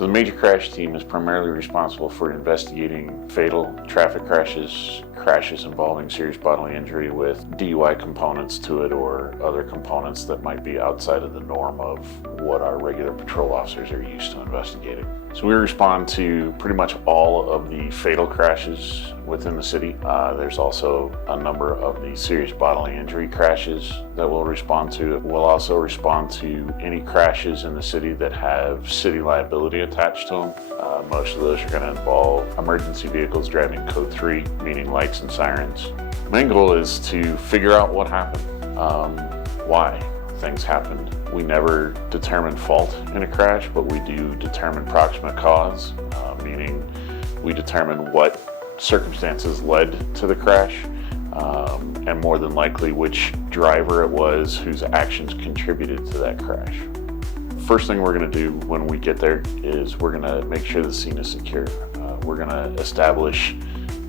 The Major Crash Team is primarily responsible for investigating fatal traffic crashes, crashes involving serious bodily injury with DUI components to it or other components that might be outside of the norm of what our regular patrol officers are used to investigating. So we respond to pretty much all of the fatal crashes within the city. There's also a number of the serious bodily injury crashes that we'll respond to. We'll also respond to any crashes in the city that have city liability attached to them. Most of those are going to involve emergency vehicles driving code 3, meaning lights and sirens. The main goal is to figure out what happened, why things happened. We never determine fault in a crash, but we do determine proximate cause, meaning we determine what circumstances led to the crash, and more than likely which driver it was whose actions contributed to that crash. First thing we're going to do when we get there is we're going to make sure the scene is secure. We're going to establish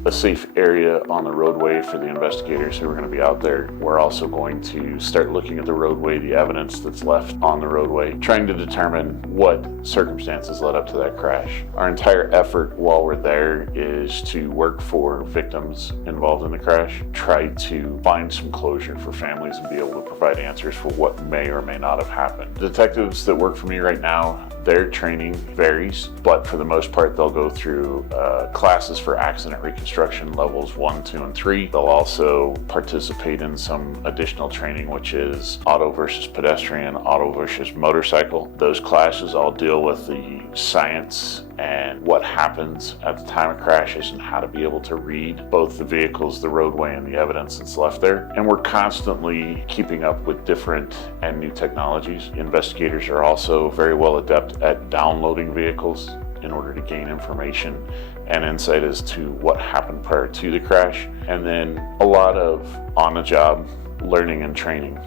a safe area on the roadway for the investigators who are going to be out there. We're also going to start looking at the roadway, the evidence that's left on the roadway, trying to determine what circumstances led up to that crash. Our entire effort while we're there is to work for victims involved in the crash, try to find some closure for families and be able to provide answers for what may or may not have happened. The detectives that work for me right now, their training varies, but for the most part, they'll go through classes for accident reconstruction levels 1, 2, and 3. They'll also participate in some additional training, which is auto versus pedestrian, auto versus motorcycle. Those classes all deal with the science and what happens at the time of crashes and how to be able to read both the vehicles, the roadway, and the evidence that's left there. And we're constantly keeping up with different and new technologies. Investigators are also very well adept at downloading vehicles in order to gain information and insight as to what happened prior to the crash. And then a lot of on-the-job learning and training.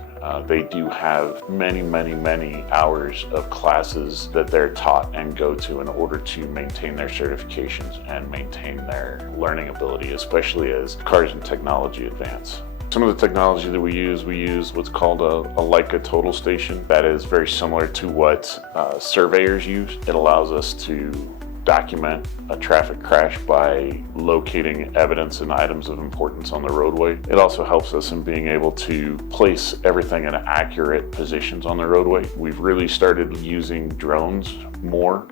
They do have many hours of classes that they're taught and go to in order to maintain their certifications and maintain their learning ability, especially as cars and technology advance. Some of the technology that we use what's called a Leica total station. That is very similar to what surveyors use. It allows us to document a traffic crash by locating evidence and items of importance on the roadway. It also helps us in being able to place everything in accurate positions on the roadway. We've really started using drones more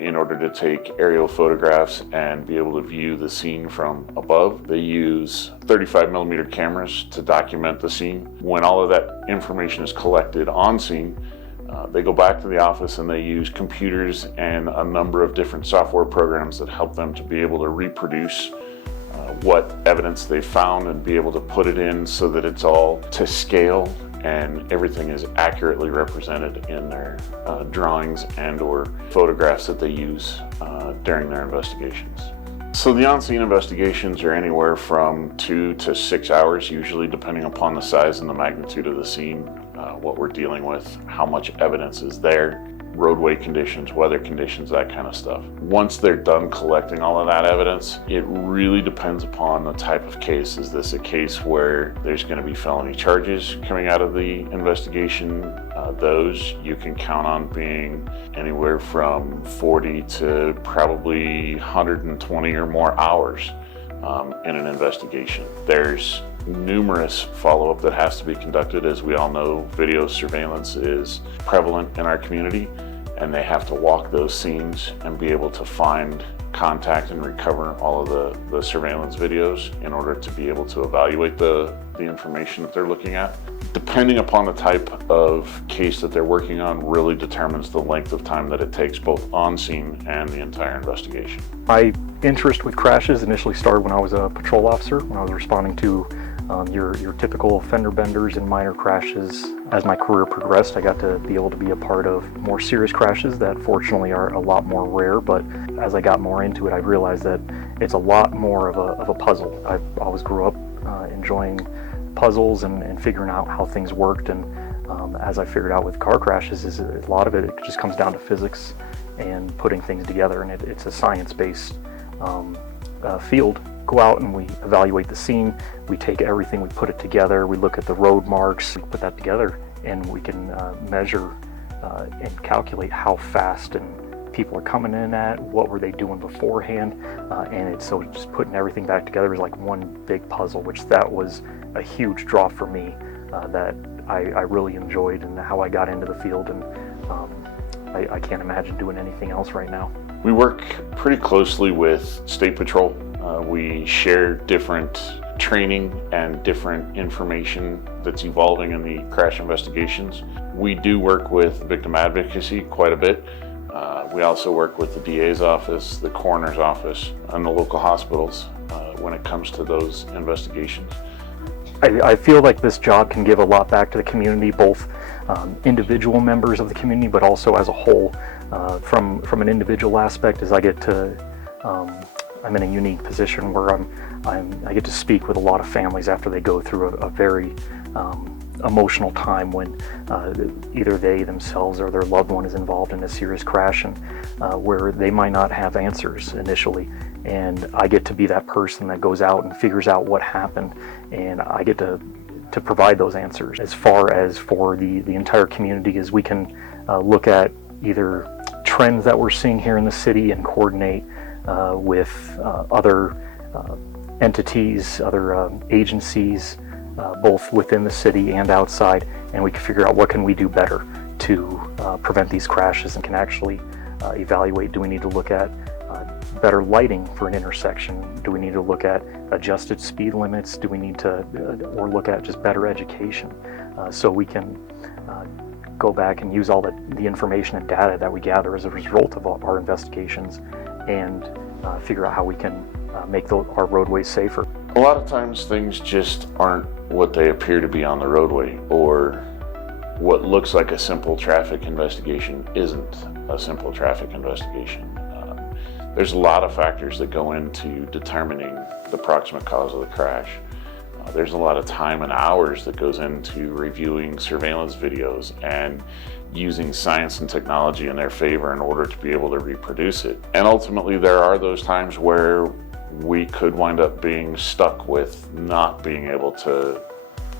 in order to take aerial photographs and be able to view the scene from above. They use 35mm cameras to document the scene. When all of that information is collected on scene, they go back to the office and they use computers and a number of different software programs that help them to be able to reproduce what evidence they found and be able to put it in so that it's all to scale and everything is accurately represented in their drawings and or photographs that they use during their investigations. So the on-scene investigations are anywhere from 2 to 6 hours, usually depending upon the size and the magnitude of the scene, what we're dealing with, how much evidence is there, roadway conditions, weather conditions, that kind of stuff. Once they're done collecting all of that evidence, it really depends upon the type of case. Is this a case where there's going to be felony charges coming out of the investigation? Those you can count on being anywhere from 40 to probably 120 or more hours in an investigation. There's numerous follow-up that has to be conducted. As we all know, video surveillance is prevalent in our community, and they have to walk those scenes and be able to find, contact, and recover all of the surveillance videos in order to be able to evaluate the information that they're looking at. Depending upon the type of case that they're working on really determines the length of time that it takes both on scene and the entire investigation. My interest with crashes initially started when I was a patrol officer, when I was responding to your typical fender benders and minor crashes. As my career progressed, I got to be able to be a part of more serious crashes that fortunately are a lot more rare, but as I got more into it, I realized that it's a lot more of a puzzle. I always grew up enjoying puzzles and figuring out how things worked, and as I figured out with car crashes, is a lot of it just comes down to physics and putting things together, and it's a science-based field. Go out and we evaluate the scene, we take everything, we put it together, we look at the road marks, we put that together, and we can measure and calculate how fast and people are coming in at, what were they doing beforehand, and it's so just putting everything back together is like one big puzzle, which that was a huge draw for me that I really enjoyed, and how I got into the field, and I can't imagine doing anything else right now. We work pretty closely with State Patrol. We share different training and different information that's evolving in the crash investigations. We do work with victim advocacy quite a bit. We also work with the DA's office, the coroner's office, and the local hospitals when it comes to those investigations. I feel like this job can give a lot back to the community, both individual members of the community, but also as a whole. From an individual aspect, as I get to, I'm in a unique position where I get to speak with a lot of families after they go through a very emotional time when either they themselves or their loved one is involved in a serious crash, and where they might not have answers initially. And I get to be that person that goes out and figures out what happened, and I get to provide those answers. As far as for the entire community, is we can look at either trends that we're seeing here in the city and coordinate with other entities, other agencies, both within the city and outside, and we can figure out what can we do better to prevent these crashes, and can actually evaluate, do we need to look at better lighting for an intersection? Do we need to look at adjusted speed limits? Do we need to or look at just better education, so we can go back and use all the information and data that we gather as a result of our investigations, and figure out how we can make our roadways safer. A lot of times things just aren't what they appear to be on the roadway, or what looks like a simple traffic investigation isn't a simple traffic investigation. There's a lot of factors that go into determining the proximate cause of the crash. There's a lot of time and hours that goes into reviewing surveillance videos and using science and technology in their favor in order to be able to reproduce it. And ultimately, there are those times where we could wind up being stuck with not being able to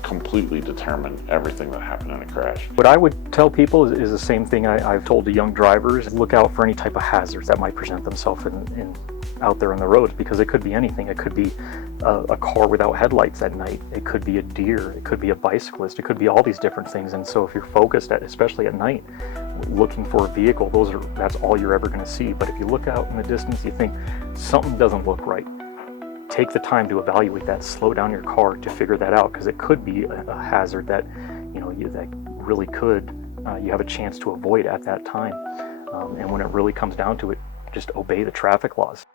completely determine everything that happened in a crash. What I would tell people is the same thing I've told to young drivers: look out for any type of hazards that might present themselves out there on the roads, because it could be anything. It could be a car without headlights at night. It could be a deer. It could be a bicyclist. It could be all these different things. And so if you're focused especially at night, looking for a vehicle, that's all you're ever going to see. But if you look out in the distance, you think something doesn't look right, take the time to evaluate that. Slow down your car to figure that out, because it could be a hazard that that really could you have a chance to avoid at that time. And when it really comes down to it, just obey the traffic laws.